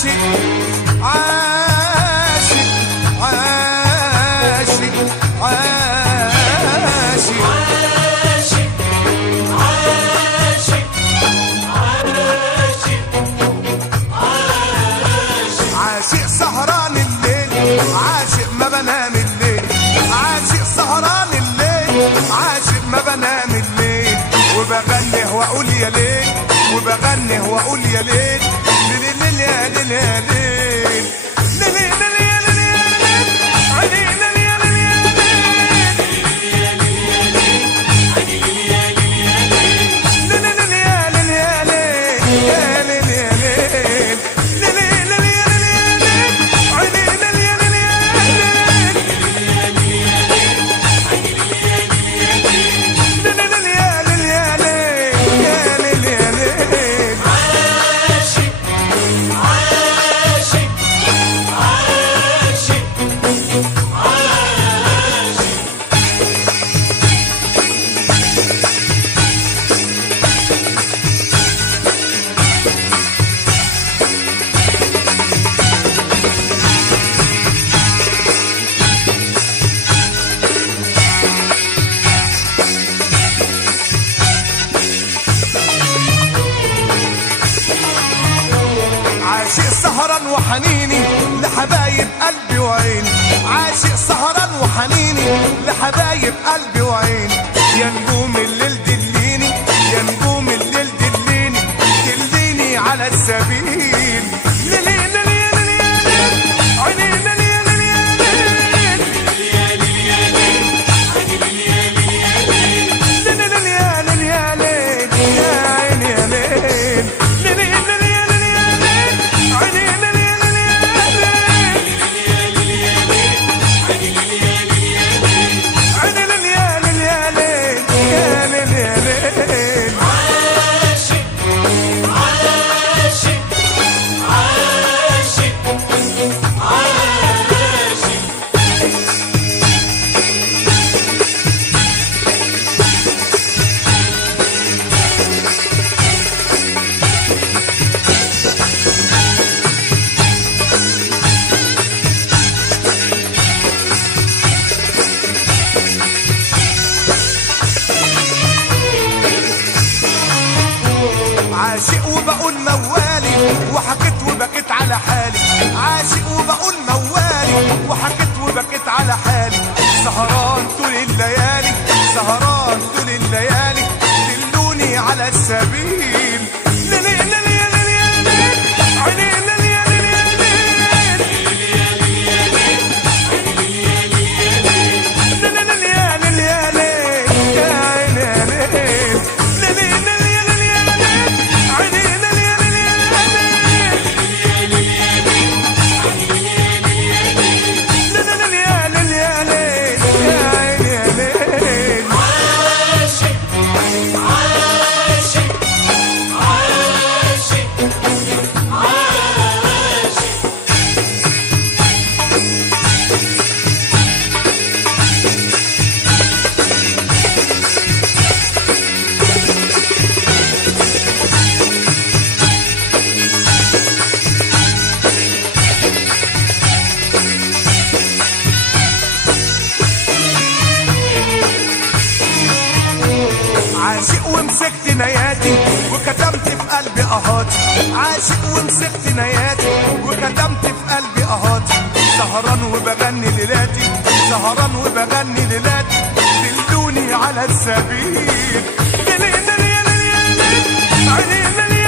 عاشق سهران الليل، عاشق ما بنام الليل، عاشق سهران الليل، عاشق ما بنام الليل، وبغني واقول يا ليل، وبغني واقول يا ليل، ليل ليل يا ليل يا ليل، ليل ليل يا ليل يا ليل، علي ليل يا ليل يا عاشق سهران وحنيني لحبايب قلبي وعيني، عاشق سهران وحنيني لحبايب قلبي وعيني، يا نجوم الليل دليني، يا نجوم الليل دليني، دليني على السبيل، ليلي ليلي يا ليلي يا ليل، عيني ليلي يا ليلي يا ليل، ليلي يا ليلي يا ليل، يا عيني يا ليل، ليلي ليلي يا ليلي يا ليل، عيني ليلي يا ليلي يا ليل، عيني ليلي يا ليلي يا ليل، يا ليل يا ليل. عاشق عاشق عاشق عاشق. عاشق وبقول موالي وحكيت وبكيت على حالي، عاشق وبقول موالي وحكيت وبكيت على حالي، سهران طول الليالي، سهران طول الليالي، دلوني على السبيل، ليلي ليلي يا ليلي يا ليل، عيني ليلي يا ليلي يا ليل، ليلي يا ليلي يا ليل، يا عيني يا ليل، ليلي ليلي يا ليلي يا ليل، عيني ليلي يا ليلي يا ليل، ليلي يا ليلي يا ليل، يا عيني يا ليل. عاشق عاشق عاشق عاشق. عاشق ومسكت نياتي وكتمت في قلبي اهاتي، عاشق ومسكت نياتي وكتمت في قلبي اهاتي، سهران وبغني ليلاتي، سهران وبغني ليلاتي، دلوني على السبيل، ليلي ليلي يا ليلي يا ليل، عيني ليلي